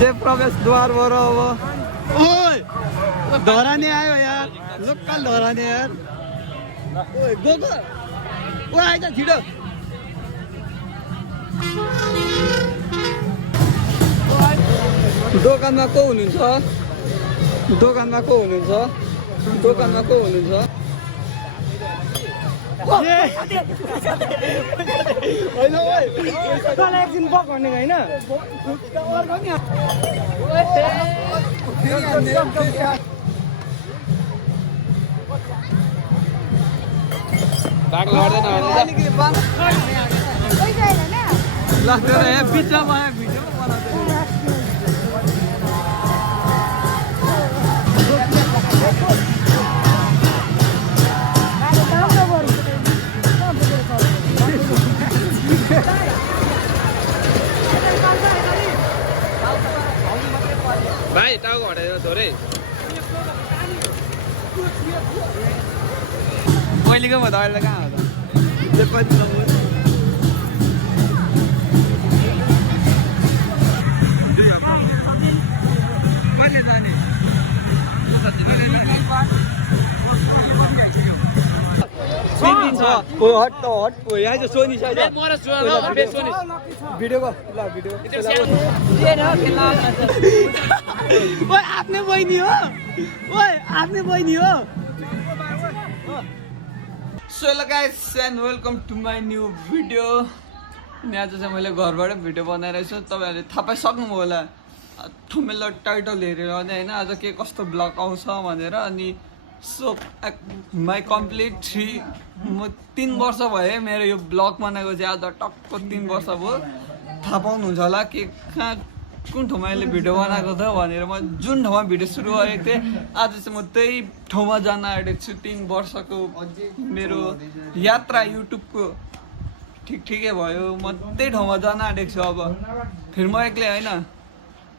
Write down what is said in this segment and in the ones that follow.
जे प्रवेशद्वार बाट अब ओइ धरानी आयो यार लोकल धरानी यार ओइ गएको ओ आइज छिटो दोकानमा को हुनुहुन्छ दोकानमा को हुनुहुन्छ दोकानमा को हुनुहुन्छ होइन तँलाई एकछिन बक भन्ने होइन बाघ लड्दैन बिचमा भिडियो भाइ टाउको हटाइदिनु थोरै पहिलेको म त अहिले कहाँ हो त हट यहाँ चाहिँ सोनी छ भिडियोको ल भिडियो आफ्नै बहिनी हो ओए आफ्नै बहिनी हो so hello guys and welcome to my new video अनि आज चाहिँ मैले घरबाट भिडियो बनाइरहेको छु तपाईँहरूले थाहा पाइसक्नुभयो होला थुमेल टाइटल हेरेर होइन आज के कस्तो ब्लग आउँछ भनेर अनि सो माई कम्प्लिट 3 वर्ष भयो मेरो यो ब्लग बनाएको चाहिँ आज टक्क 3 वर्ष भयो थाहा पाउनुहुन्छ होला कि कहाँ कुन ठाउँमा अहिले भिडियो बनाएको थियो भनेर म जुन ठाउँमा भिडियो सुरु गरेको थिएँ आज चाहिँ म त्यही ठाउँमा जान आँटेको छु 3 वर्षको मेरो यात्रा युट्युबको ठिकै भयो म त्यही ठाउँमा जान आँटेको छु अब फेरि म एक्लै होइन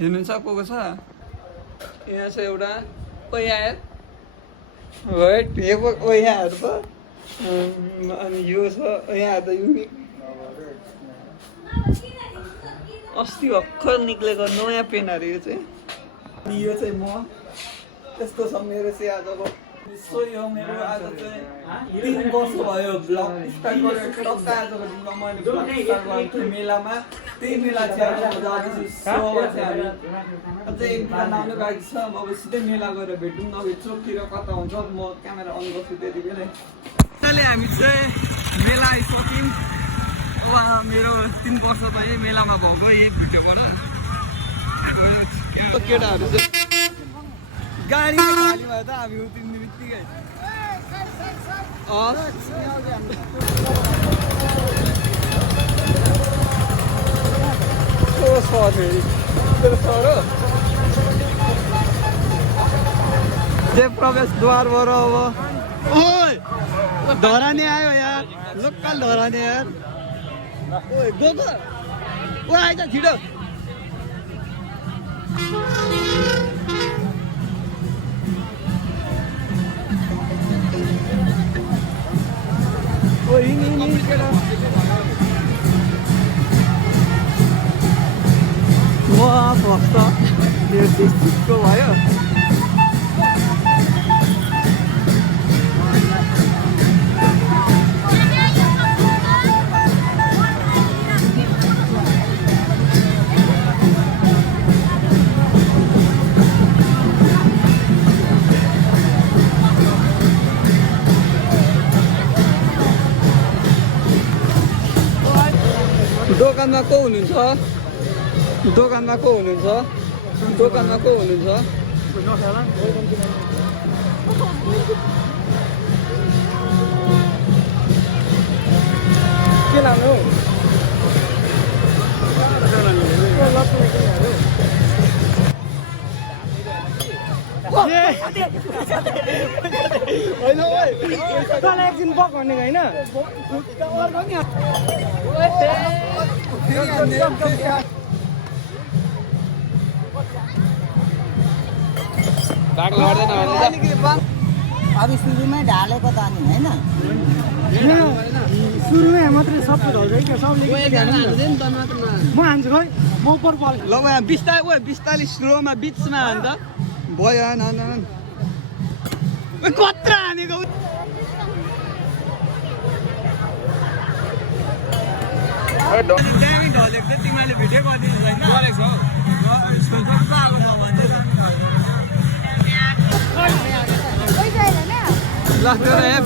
हेर्नुहुन्छ को छ यहाँ छ एउटा यहाँ राइट यहाँहरू त अनि यो छ यहाँ त युनिक अस्ति भर्खर निक्लेको नयाँ पेनहरू यो चाहिँ अनि यो चाहिँ म त्यस्तो छ मेरो चाहिँ आजको सो यो मेरो आज चाहिँ 3 वर्ष भयो ब्लग स्टार्ट गरेर टक्क आजको दिनमा मैले ब्लग स्टार्ट गरेको थिएँ मेलामा त्यही मेला चाहिँ आज जाँदैछु सोमा चाहिँ हामी अझै एक बेला नाउनु बाँकी छ अब सिधै मेला गएर भेटौँ नभए चोकतिर कता हुन्छ म क्यामेरा अन गर्छु त्यति बेलै त्यसले हामी चाहिँ मेला आइसक्यौँ अब मेरो 3 वर्ष भयो मेलामा भएको यही भिडियोबाट केटाहरू चाहिँ गाडी खाली भयो त हामी उत्रिने बित्तिकै जे प्रवेशद्वारबाट अब ओइ धरानी आयो यार लोकल धरानी यार ओइ गएको ओ आइज छिटो ओ हिँडी केटा म भक्त यो डिस्ट्रिक्टको भयो दोकानमा को हुनुहुन्छ दोकानमा को हुनुहुन्छ दोकानमा को हुनुहुन्छ के लानु होइन तँलाई एकछिन बक भन्ने होइन बाघ लड्दैन अब सुरुमै ढालेको त अनि होइन सुरुमै मात्रै सबै धल्छ कि सबले म हान्छु खै म उपर बल ल भाइ 45 स्लोमा बिचमा हान्छ भयो कत्रा हानेको दामी ढलेको त तिमीले भिडियो गरिदिनु छैन गरेको ल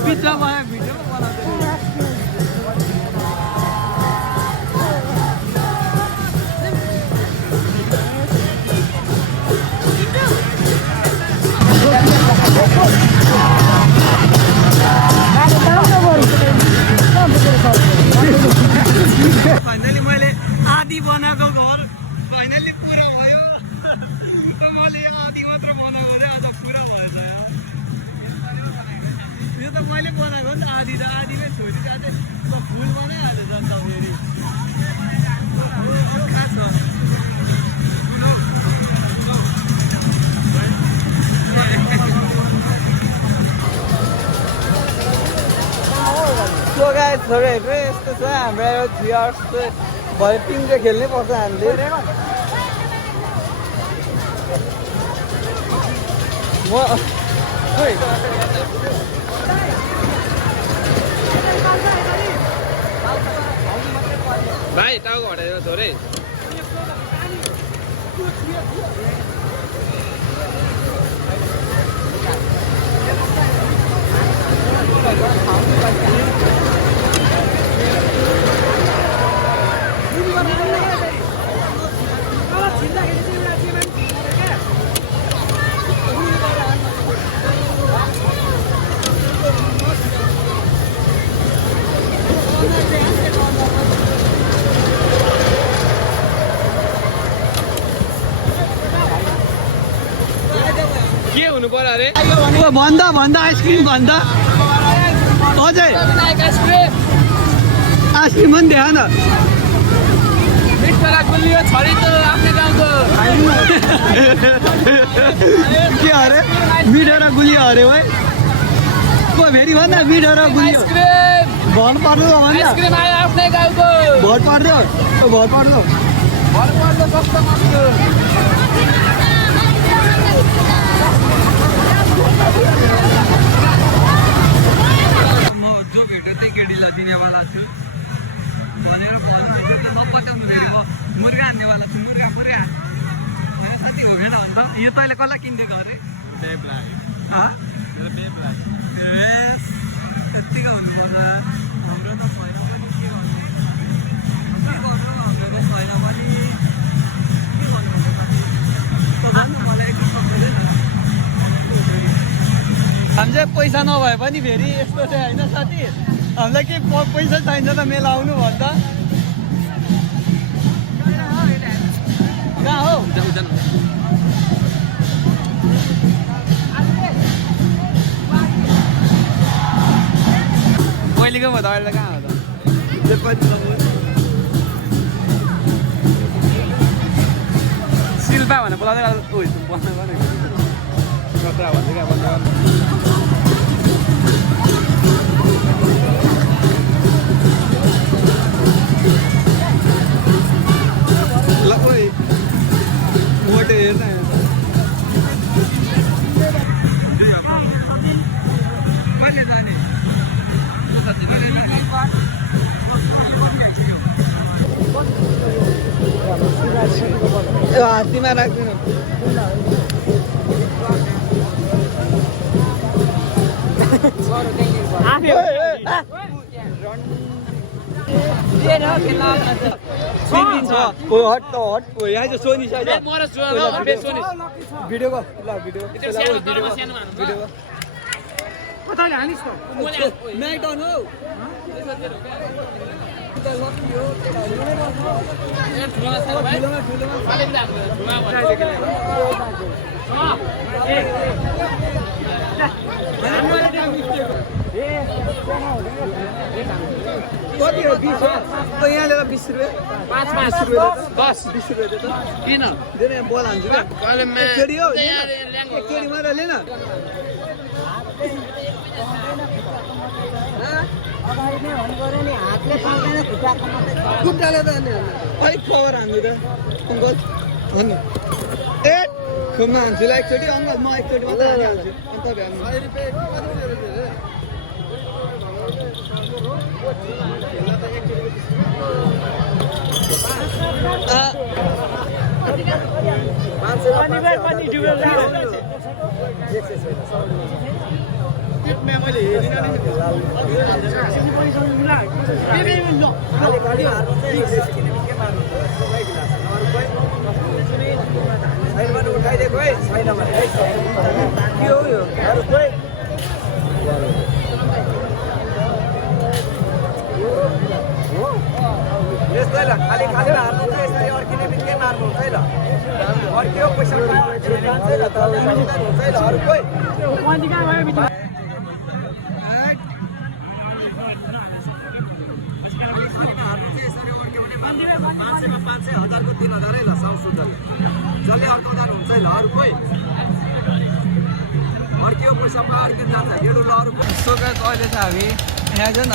बिचमा भयो भिडियो फाइनली मैले आधी बनाएको घर फाइनली पुरा भयो मैले आधी मात्र बनाएको चाहिँ आज पुरा भएछ यो त मैले बनाएको नि त आधीमै छोडिदिएको चाहिँ फुल बनाइहालेछ नि त फेरि खास छ सो गाइस हेर्नु यस्तो छ हाम्रो 3 आवर्स भरे टिम चाहिँ खेल्नै पर्छ हामीले भाइ टाउको हटाइदियो थोरै के हुनु पर्यो अरे भन्दा आइसक्रिम भन्दा अझै आइसक्रिम पनि देखान के अरे मिठो र गुलियो अरे भाइ को फेरि भन्दा मिठो र गुलियो भर पर्दो भर पर्दो केटीलाई दिनेवाला छु भनेर बताउनु फेरि मुर्गा हान्नेवाला छु मुर्गा साथी हो भएन भन्छ यो तैँले कसलाई किनिदिएको अरे बेब लाग्यो मेरो बेब लाग्यो कतिको हुनुपर्छ हाम्रो त छैन पनि के गर्नु हाम्रो त छैन पनि के गर्नु भन्नु मलाई एकदम सक्दैन हामी चाहिँ पैसा नभए पनि फेरि यस्तो चाहिँ होइन साथी हामीलाई के पैसा चाहिन्छ त मेला आउनु भन्छ कहाँ हो पहिलेको भयो त अहिले कहाँ हो त शिल्पा भनेर बोलाउँदै बन्द कत्रा भन्दै क्या बन्द ल ओइ मोटे हेर्न कहिले जाने हात्तीमा राख्दिनु सोनी भिडियो म्याकडन हौ कति हो 20 हो त यहाँ ल्याएर 20 रुपैयाँ 5 रुपैयाँ 10 20 रुपैयाँ दे त किन दे न बोल हान्छु क्या केडी हो केडी मात्र ले न खुट्टाले त अलिक पावर हान्नु त अङ्कल भन्नु ए खुम्मा हान्छु ल एकचोटि अङ्कल म एकचोटि मात्रै हालिहाल्छु अन्त भ्याउनु उठाइदिएको है छैन भने के हो यो यस्तै ल खाली खाली हार्नु चाहिँ यसरी अड्किने बित्तिकै मार्नु हुन्छ है ल अड्कियो पैसा जान्छ है ल हुन्छ है ल अरू कोही मान्छेमा 500 1000को 3000 है ल साउथ सुजल जसले अर्काउदार हुन्छ है ल अरू कोही अर्कियो पैसा अर्किन जान्छ हेडो ल अरू सो गाइस अहिले चाहिँ हामी यहाँ छ न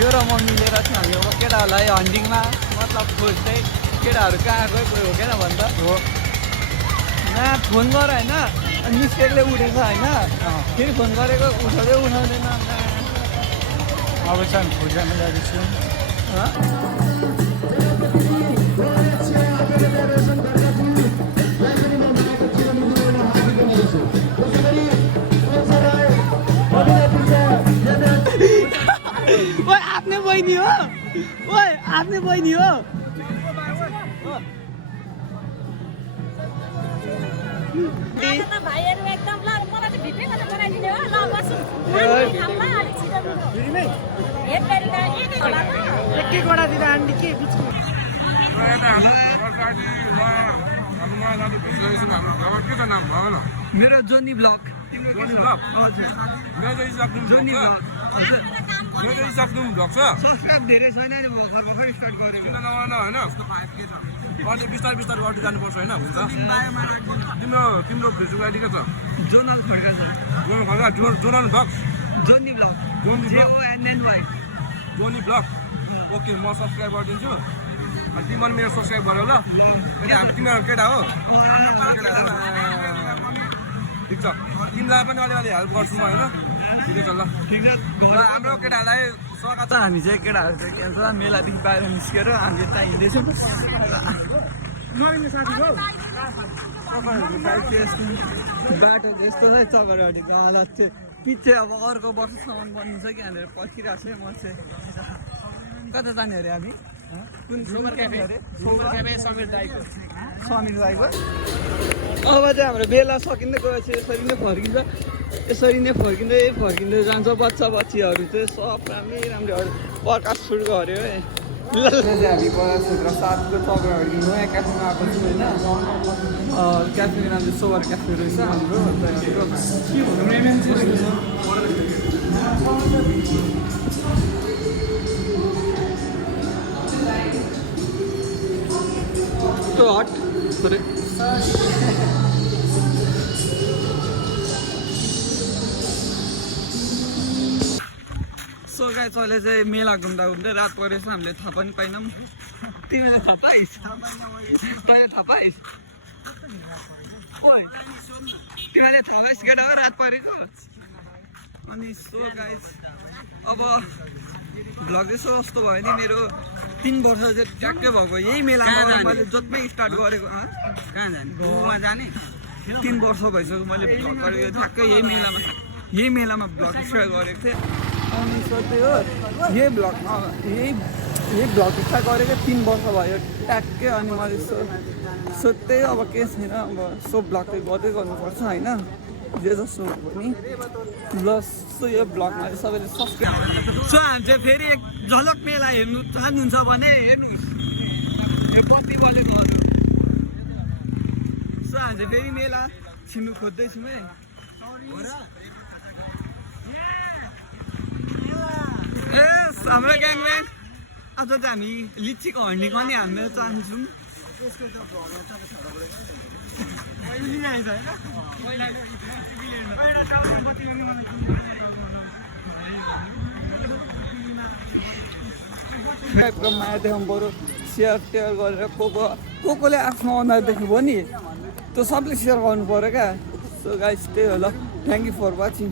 यो र म मिलेर चाहिँ हामी अब केटाहरूलाई हन्डिङमा मतलब खोज्दै केटाहरू कहाँ गयो कोही हो क्या भन्छ हो न फोन गर होइन मिस्टेकले उठेछ होइन फेरि फोन गरेको उठाउँदैन अब चाहिँ खोज्न जाँदैछु ओए आफ्नै बहिनी हो ओए आफ्नै बहिनी हो भाइहरु एकदम ल मलाई चाहिँ भित्रै कता गराइदिने हो ल बसु थाम्ला अलि छिटो मिल्छ भित्रै एक गरी त एक होला त एक वटा दिदा आन्टी के बिचको मेरो जोनी ब्लक जोनी ब्लक मेरो इसाक्नुम जोनी ब्लक मेरो इसाक्नुम ब्लक छ सब्स्क्राइब धेरै छैन नि भर्खर स्टार्ट गरेको किन नगर्न हैन अनि बिस्तारै बिस्तारै गर्दै जानुपर्छ हैन हुन्छ तिम्रो फेसबुक आइडी के छ जोनल खड्का छ जोनल ब्लक जोनी ब्लक जोनी ब्लक JONNY जोनी ब्लक ओके म सब्स्क्राइब गरिदिन्छु अनि तिमीले मेरो सब्स्क्राइब गर ल केटा हामी तिमीहरू केटा हो ठिक छ तिमीलाई पनि अलिअलि हेल्प गर्छु म होइन ठिकै छ ल हाम्रो केटाहरूलाई स्वागत छ हामी चाहिँ केटाहरू चाहिँ के भन्छ मेलादेखि बाहिर निस्केर हामी त्यहाँ हिँड्दैछौँ बाटो यस्तो छ चकरबारीको हालत चाहिँ पछि अब अर्को वर्षसम्म बन्नु छ कि भनेर पर्खिरहेको छु म चाहिँ कता जाने अरे हामी कुन समीर दाइको अब चाहिँ हाम्रो बेला सकिँदै गएछ यसरी नै फर्किँदै जान्छ बच्चा बच्चीहरू चाहिँ सब राम्रै राम्रो प्रकाश सुरु गऱ्यो है ल हामी बडा क्षेत्र 7को चक्राहरू नयाँ क्याफेमा आएको छु होइन क्याफेको नाम चाहिँ सोबर क्याफे रहेछ हाम्रो हट सरी सो गाइस अहिले चाहिँ मेला घुम्दा रात परेछ हामीले थाहा पनि पाइनौँ तिमीले थाहा पाइस् तैँले थाहा पाइस् तिमीले थाहा पाइस् केटा हो रात परेको अनि सो गाइस अब भ्लग यसो कस्तो भयो नि मेरो 3 वर्ष चाहिँ ट्याक्कै भएको यही मेलामा मैले जतमै स्टार्ट गरेको कहाँ जाने गोवामा जाने 3 वर्ष भइसक्यो मैले भ्लग गरेको ठ्याक्कै यही मेलामा भ्लग स्टार्ट गरेको थिएँ अनि सोध्दै हो यही भ्लग स्टार्ट गरेको 3 वर्ष भयो ट्याक्कै अनि मैले सोध्दै अब के छैन अब सो भ्लग चाहिँ गर्दै गर्नुपर्छ होइन जे जस्तो पनि ल सो यो भ्लगमा चाहिँ सबैले सब्सक्राइब सो हामी चाहिँ फेरि एक झलक मेला हेर्नु चाहनुहुन्छ भने हेर्नुहोस् यो पत्ती बलेकोहरू सो हामी चाहिँ फेरि मेला छिर्नु खोज्दैछौँ है यस हाम्रो ग्याङम्यान आज चाहिँ हामी लिचीको हन्डीको पनि हान्न चाहन्छौँ टाइपको माया देखाउनु पऱ्यो सेयर टेयर गरेर कोले आफ्नो अनुहार देख्नुभयो नि त्यो सबले सेयर गर्नु पऱ्यो क्या सो गाइस त्यही हो ल थ्याङ्क यू फर वाचिङ